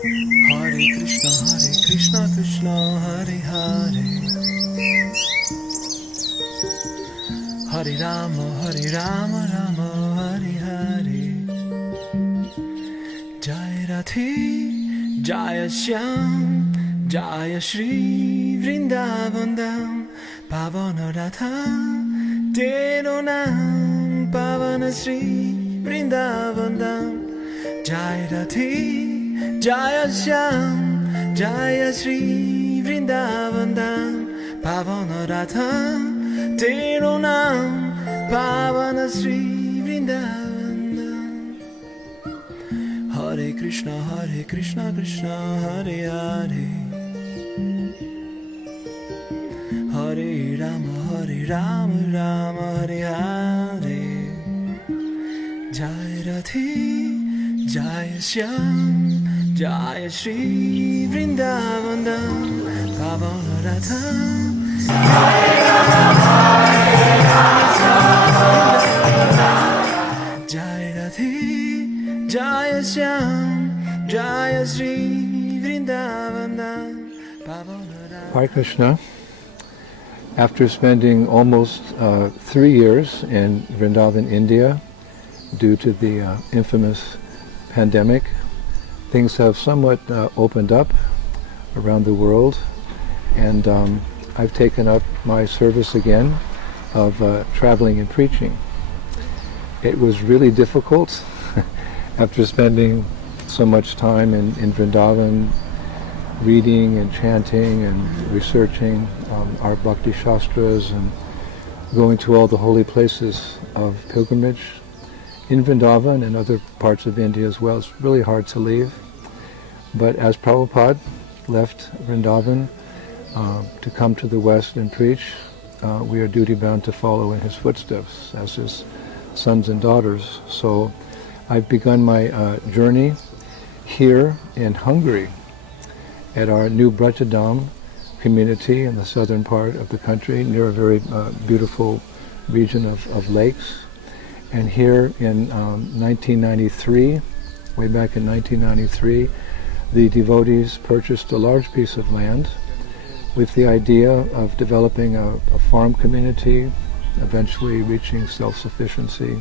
Hare Krishna, Krishna, Hare Hare, Hare Rama, Rama, Hare Hare. Jai Radhe, Jai Shyam, Jai Shri Vrindavan Dham, Pavana Radha, Tero Nam, Pavana Shri Vrindavan Dham. Jai Radhe, Jai Shyam, Jai Shri Vrindavan Dham, Pavana Radha, Tero Nam, Pavana Shri Vrindavan Dham. Hare Krishna, Krishna, Hare Hare, Hare Rama, Rama, Hare Hare. Jai Radhe, Jai Shyam, Jai Shri Vrindavan Dham, Pavana Radha, Jai Radhe, Jai Shyam, Jai Shri Vrindavan Dham, Pavana Radha. Hare Krishna. After spending almost 3 years in Vrindavan, India, due to the infamous pandemic, things have somewhat opened up around the world, and I've taken up my service again of traveling and preaching. It was really difficult after spending so much time in Vrindavan, reading and chanting and researching our Bhakti Shastras and going to all the holy places of pilgrimage in Vrindavan and other parts of India as well. It's really hard to leave. But as Prabhupada left Vrindavan to come to the West and preach, we are duty-bound to follow in his footsteps as his sons and daughters. So I've begun my journey here in Hungary at our new Vraja Dhama community in the southern part of the country, near a very beautiful region of lakes. And here in 1993, way back in 1993, the devotees purchased a large piece of land with the idea of developing a farm community, eventually reaching self-sufficiency,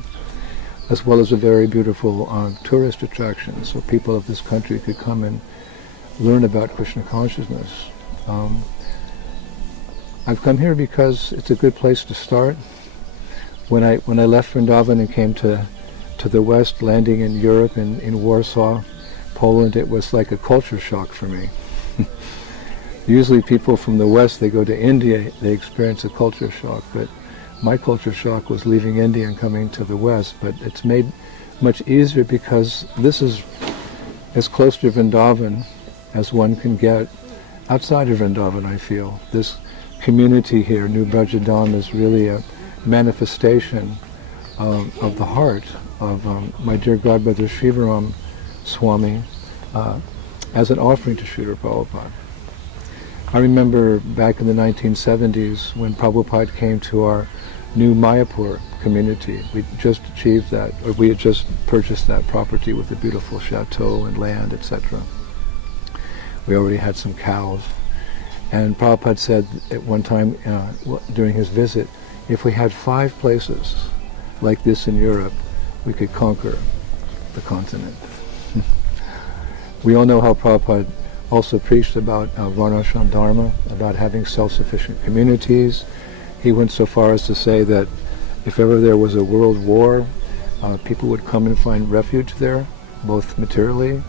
as well as a very beautiful tourist attraction, so people of this country could come and learn about Krishna consciousness. I've come here because it's a good place to start. When I left Vrindavan and came to the West, landing in Europe, in Warsaw, Poland, it was like a culture shock for me. Usually people from the West, they go to India, they experience a culture shock, but my culture shock was leaving India and coming to the West. But it's made much easier because this is as close to Vrindavan as one can get outside of Vrindavan, I feel. This community here, New Vraja Dhama, is really a manifestation of the heart of my dear godbrother Shivaram Swami as an offering to Srila Prabhupada. I remember back in the 1970s when Prabhupada came to our new Mayapur community. We just achieved that, or we had just purchased that property with a beautiful chateau and land, etc. We already had some cows. And Prabhupada said at one time during his visit, if we had 5 places like this in Europe, we could conquer the continent. We all know how Prabhupada also preached about Varnashram Dharma, about having self-sufficient communities. He went so far as to say that if ever there was a world war, people would come and find refuge there, both materially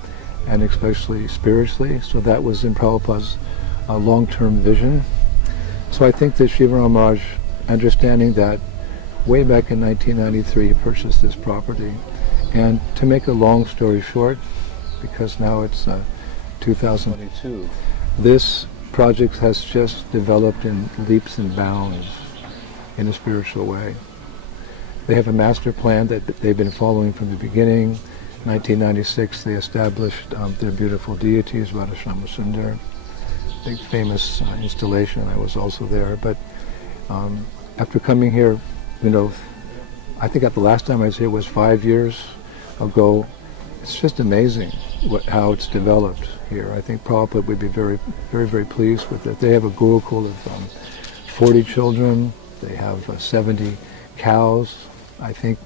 and especially spiritually. So that was in Prabhupada's long-term vision. So I think that Shivaram Raj, understanding that way back in 1993, he purchased this property. And to make a long story short, because now it's 2022, this project has just developed in leaps and bounds in a spiritual way. They have a master plan that they've been following from the beginning. 1996, they established their beautiful deities, Radharshama Sundar, big famous installation. I was also there. But after coming here, I think the last time I was here was 5 years ago. it's just amazing how it's developed here. I think Prabhupada would be very, very, very pleased with it. They have a Gurukul of 40 children. They have 70 cows. I think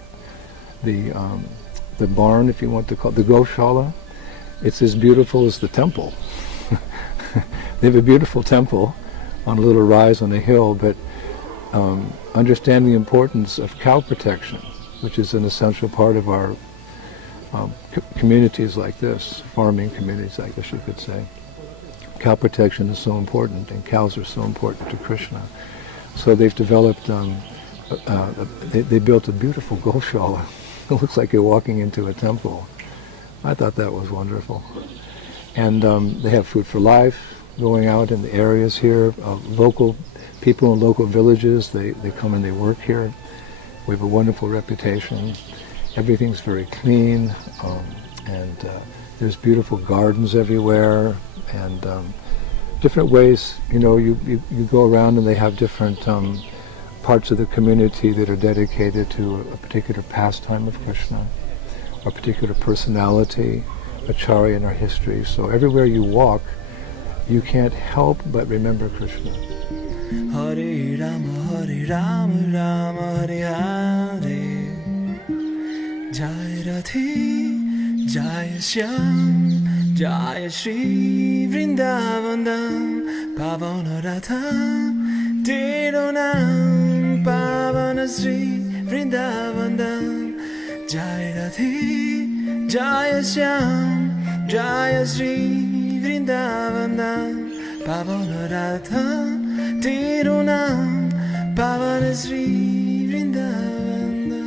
the barn, if you want to call it, the Goshala, it's as beautiful as the temple. They have a beautiful temple on a little rise on a hill, but understand the importance of cow protection, which is an essential part of our communities like this, farming communities, I guess you could say. Cow protection is so important, and cows are so important to Krishna. So they've developed, they built a beautiful Goshala. It looks like you're walking into a temple. I thought that was wonderful. And they have Food for Life going out in the areas here. Local people in local villages, they come and they work here. We have a wonderful reputation. Everything's very clean, and there's beautiful gardens everywhere, and different ways, you go around and they have different parts of the community that are dedicated to a particular pastime of Krishna, or a particular personality, acharya in our history. So everywhere you walk, you can't help but remember Krishna. Hare Rama, Rama Hare Hare. Jai Radhe, Jai Shyam, Jai Shri Vrindavan Dham, Pavana Radha, Tero Naam, Pavana Shri Vrindavan Dham. Jai Radhe, Jai Shyam, Jai Shri Vrindavan Dham, Pavana Radha, Tero Naam, Pavana Shri Vrindavan Dham.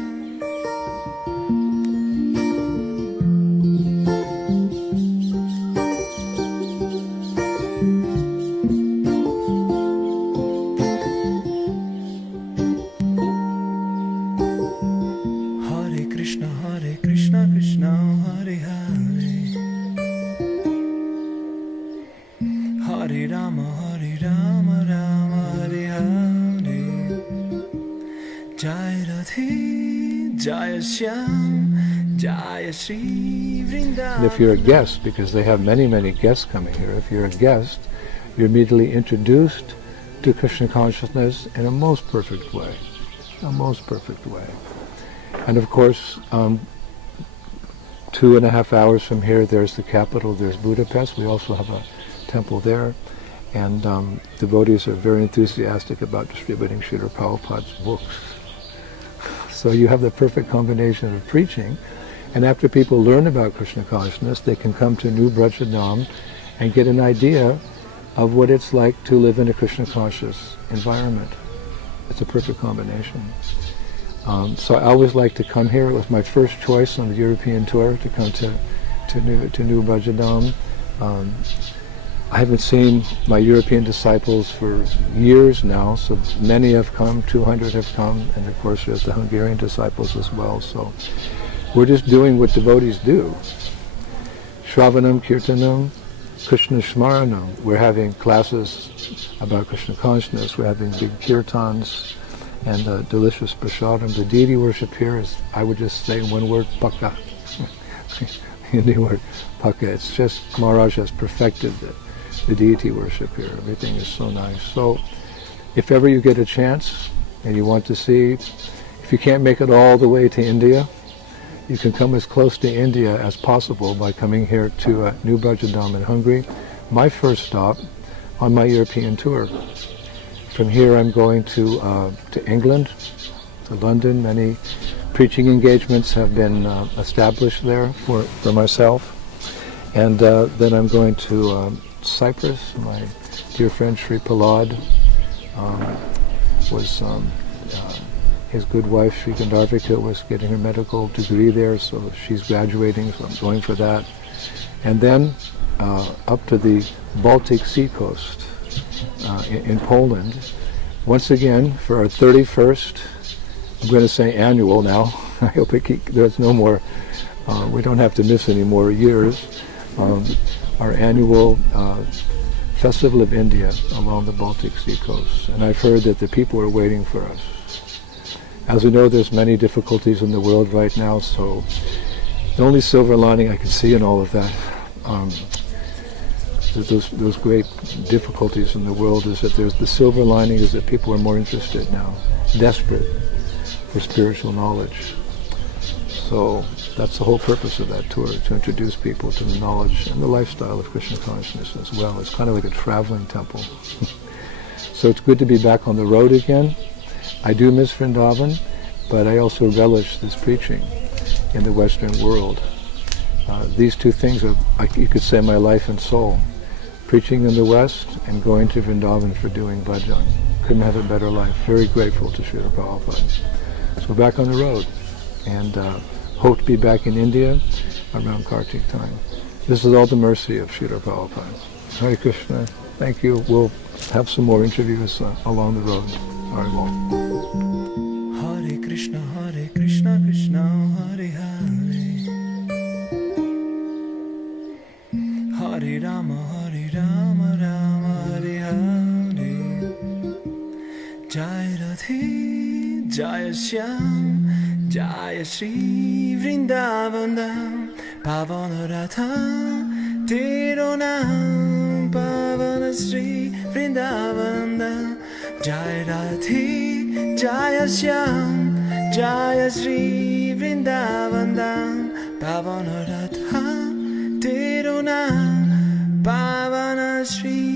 Krishna, Krishna, Hare Hare. Hare Rama, Rama Hare Hare. Jai Radhe, Jai Shyam, Jai Shri Vrindavan. And if you're a guest, because they have many, many guests coming here, if you're a guest, you're immediately introduced to Krishna consciousness in a most perfect way. A most perfect way. And of course, 2.5 hours from here, there's the capital, there's Budapest. We also have a temple there. And devotees are very enthusiastic about distributing Srila Prabhupada's books. So you have the perfect combination of preaching. And after people learn about Krishna consciousness, they can come to New Vraja Dhama and get an idea of what it's like to live in a Krishna conscious environment. It's a perfect combination. So I always like to come here. It was my first choice on the European tour to come to New Vraja Dhama. I haven't seen my European disciples for years now, so many have come, 200 have come, and of course there's the Hungarian disciples as well. So we're just doing what devotees do. Shravanam, Kirtanam, Krishna Shmaranam. We're having classes about Krishna consciousness. We're having big kirtans and delicious prasadam. The deity worship here is, I would just say in one word, paka. Hindi word, paka. It's just, Maharaj has perfected the deity worship here. Everything is so nice. So if ever you get a chance and you want to see, if you can't make it all the way to India, you can come as close to India as possible by coming here to New Vraja Dhama in Hungary, my first stop on my European tour. From here I'm going to England, to London. Many preaching engagements have been established there for myself. And then I'm going to Cyprus. My dear friend Sri Prahlad his good wife Sri Gandharvika was getting her medical degree there, so she's graduating, so I'm going for that. And then up to the Baltic Sea coast in Poland, once again for our 31st, I'm going to say annual now, I hope there's no more, we don't have to miss any more years, our annual Festival of India along the Baltic Sea coast. And I've heard that the people are waiting for us. As we know, there's many difficulties in the world right now, so The only silver lining I can see in all of that, those great difficulties in the world, is that there's the silver lining is that people are more interested now, desperate for spiritual knowledge. So that's the whole purpose of that tour, to introduce people to the knowledge and the lifestyle of Krishna consciousness as well. It's kind of like a traveling temple. So it's good to be back on the road again. I do miss Vrindavan, but I also relish this preaching in the Western world. These two things are, you could say, my life and soul. Preaching in the West and going to Vrindavan for doing bhajan. Couldn't have a better life. Very grateful to Srila Prabhupada. So we're back on the road, and hope to be back in India around Kartik time. This is all the mercy of Srila Prabhupada. Hare Krishna. Thank you. We'll have some more interviews along the road. Hare Bol. Hare Krishna, Krishna Hare Hare. Hare Rama, Rama Hare Hare. Jai Radhe, Jai Shyam, Jai Shri Vrindavan Dham. Pavana Radha, Tero Naam, Pavana Shri Vrindavan Dham. Jai Radhe, Jai Shyam, Jai Shri Vrindavan Dham. Pavana Radha, Tero Naam, Pavana Shri